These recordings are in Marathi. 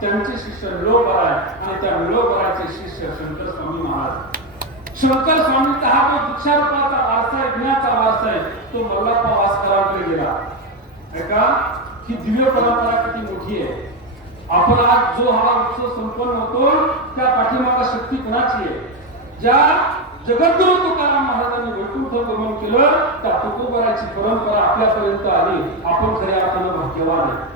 त्यांचे शिष्य निळोबराय आणि त्या निळोबराचे शिष्य शंकर स्वामी महाराज. शंकर स्वामींचा हा जो दीक्षारूपाचा वारसा आहे, ज्ञानाचा वारसा आहे, तो मल्लाप्पा वास्करांकडे गेला. ऐका ही दिव्य परंपरा किती मोठी आहे. आपण आज जो हा उत्सव संपन्न होतो त्या पाठीमागे शक्ती कोणाची आहे? ज्या जगद्गुरु तुकाराम महाराजांनी वैकुंठ गमन केलं त्या तुकोबराची परंपरा आपल्यापर्यंत आली. आपण खऱ्या अर्थानं भाग्यवान आहे.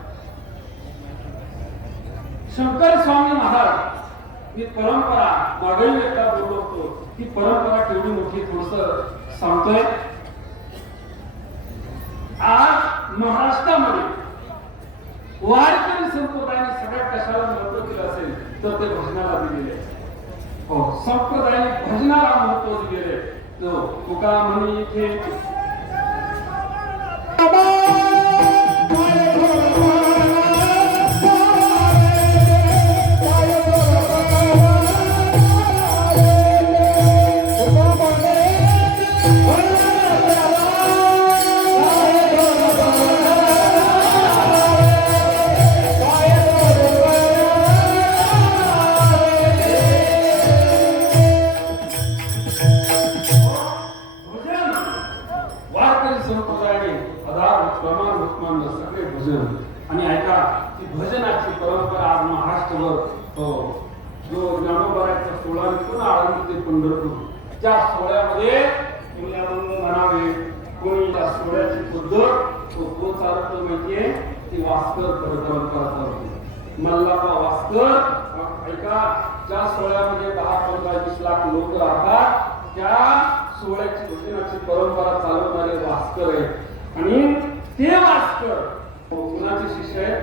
शंकर स्वामी महाराज ही परंपरा मागील एकदा बोललो होतो. ही परंपरा केवढी मोठी थोडस सांगतोय. आज महाराष्ट्रामध्ये वारकरी संप्रदायाने सगळ्यात कशाला महत्व दिलं असेल तर ते भजनाला दिलेले. हो, संप्रदायाने भजनाला महत्व दिलेले. तुकाराम म्हणे इथे आणि ऐका ती भजनाची परंपरा आज महाराष्ट्रभर जो ज्ञानोबाराचा सोहळा पुन्हा आळंदी ते पंढरपूर त्या सोहळ्यामध्ये कोणी अभंग म्हणावे, कोणी त्या सोहळ्याची पद्धत तो चालतो माहितीये ती वास्कर परंपरा चालतो. मल्लाप्पा वास्कर ऐका ज्या सोहळ्यामध्ये 10-15-20 लाख लोक राहतात त्या सोहळ्याची भजनाची परंपरा चालवणारे वास्कर आहेत. आणि ते वास्कर कुणाचे शिष्य आहे?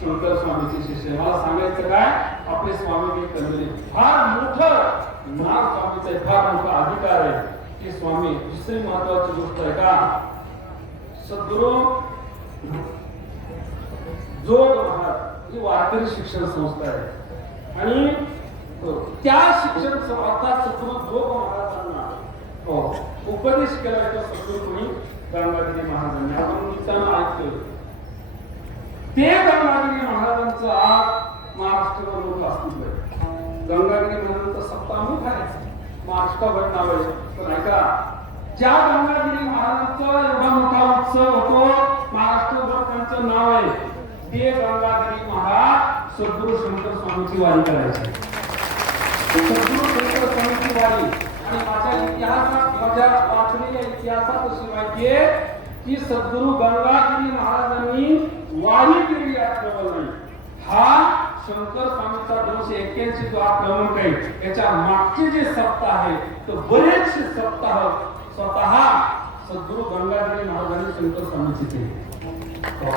शंकर स्वामीचे शिष्य. मला सांगायचं काय, आपले स्वामी फार मोठं नाव स्वामीचा आहे, फार मोठा अधिकार आहे की स्वामी. दुसरी महत्वाची गोष्ट आहे का, सद्गुरु जोग महाराज ही वारकरी शिक्षण संस्था आहे आणि त्या शिक्षण संस्थेत सद्गुरु जोग महाराजांना उपदेश केला तो सद्गुरु कोणी गंगागिरी महाराजांनी. आपण नित्यानं ऐकतोय ते गंगागिरी महाराजांचं आज महाराष्ट्रावर मोठं अस्तित्व आहे. गंगागिरी महाराजांचा सप्ताह आहे, महाराष्ट्राभर नाव आहे. पण ऐका ज्या गंगागिरी महाराजांचा एवढा मोठा उत्सव होतो महाराष्ट्रभर त्यांचं नाव आहे ते गंगागिरी महाराज सद्गुरु शंकर स्वामींची वारी करायची. सद्गुरु शंकर स्वामींची वारी आणि माझ्या इतिहासात माझ्या वाचलेल्या इतिहासात अशी माहिती आहे की सद्गुरु गंगागिरी महाराजांनी वारी केली आक्रमण हा शंकर स्वामीचा 281 जो आक्रमण आहे याच्या मागचे जे सप्ताह आहे तर बरेचसे सप्ताह स्वतः सद्गुरु गंगागिरी महाराजांनी शंकर स्वामीचे केले.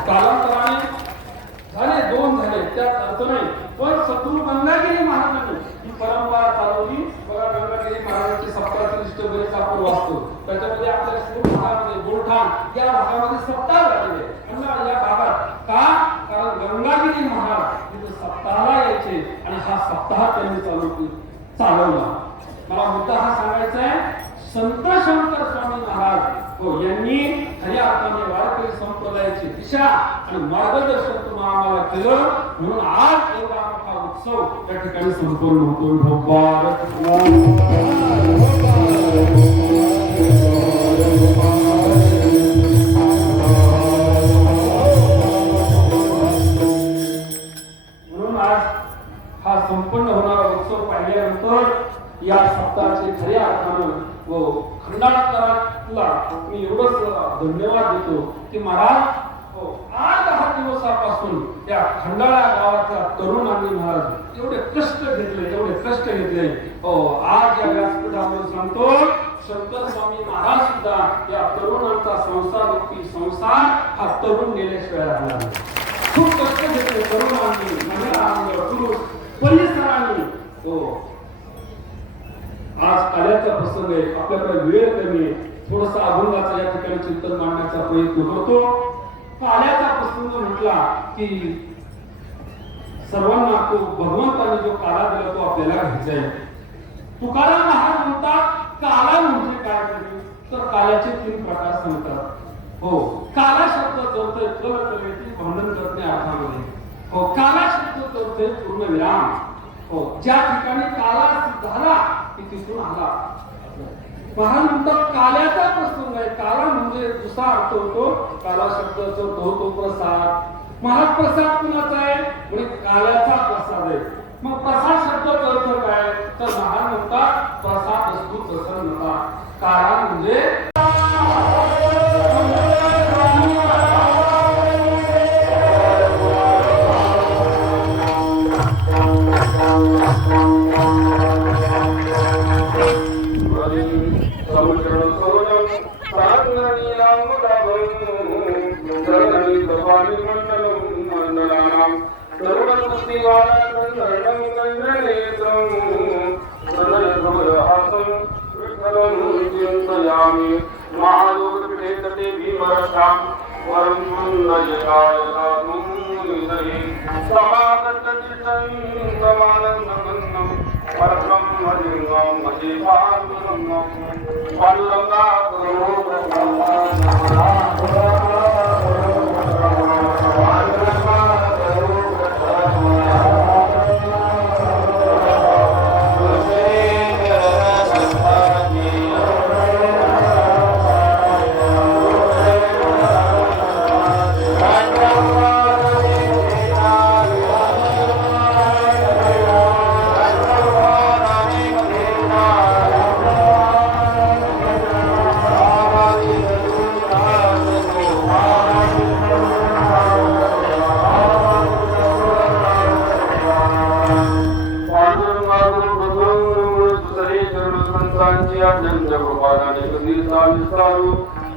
कालांतराने झाले 2 झाले त्यात अर्थ नाही, पण सद्गुरु गंगागिरी महाराजांनी ही परंपरा चालवली. बघा गंगागिरी महाराजांची सप्ताहाची लिस्ट बरेच आपण वाचतो. त्याच्यामध्ये आपल्या शिरूर भागामध्ये बोलठाण या भागामध्ये सप्ताह झालेले आणि या भागात का, कारण गंगागिरी महाराज तिथे सप्ताहाला यायचे आणि हा सप्ताह त्यांनी चालवला. मला मुद्दा हा सांगायचा आहे, संत शंकर स्वामी महाराज यांनी खऱ्या अर्थाने वारकरी संप्रदायाची दिशा आणि मार्गदर्शन तुम्हाला आम्हाला केलं म्हणून आज एवढा मोठा उत्सव या ठिकाणी संपन्न होतो. म्हणून आज हा संपन्न होणारा उत्सव पाहिल्यानंतर या सप्ताहाचे खऱ्या अर्थानं व खंडाळकरांना मी एवढंच धन्यवाद देतो की महाराज आज 10 दिवसापासून या खंडाळा गावाच्या तरुणांनी महाराज एवढे कष्ट घेतले. आज या व्यासपीठावर सांगतो शंकर स्वामी महाराज सुद्धा या तरुणांचा संसार हा तरुण नेल्याशिवाय राहणार नाही. खूप कष्ट घेतले तरुणांनी, महिलांनी, पुरुष परिसरांनी. आज काल्याचा प्रसंग आहे, आपल्याकडे वेळ कमी आहे, थोडासा अभंगाचा या ठिकाणी चिंतन मांडण्याचा प्रयत्न करतो. काल्याचा प्रसंग म्हटला की सर्वांना तो भगवंताने जो काला दिला तो आपल्याला घ्यायचा आहे. तुकाराम महाराज म्हणतात काला म्हणजे काय तरी, तर काल्याचे 3 प्रकार सांगतात. काला शब्द जोडतोय कल कलेची भांडण करणे अर्थामध्ये. हो, काला शब्द करतोय पूर्ण विराम. हो, ज्या ठिकाणी काला झाला की तिथून आला. महान म्हणतात काल्याचा प्रसंग आहे. काला म्हणजे दुसरा अर्थ होतो काला शब्दाचा होतो प्रसाद. महाप्रसाद कुणाचा आहे म्हणजे काल्याचा प्रसाद आहे. मग प्रसाद शब्दाचा अर्थ काय तर महान म्हणतात प्रसाद असतो प्रसन्नता. काला म्हणजे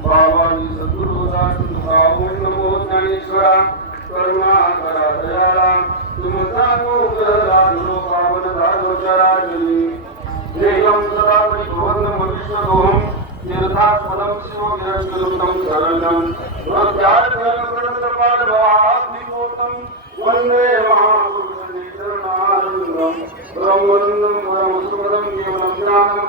बाबाजी सद्गुरु नमो ज्ञानेश्वरा करुणा करा दयाला तुमचा गोगला नो पावन धारोचराजनी देयं सदा परिभवन् मनुष्यदोहं तीर्थास्पदं शिवगिरस्वरूपं शरणं प्रत्यार्थप्रणतपालभाग्निपोतं वन्दे महापुरुषं चरणारविन्दं परमवन्दं परमसुखदं केवलं ज्ञानं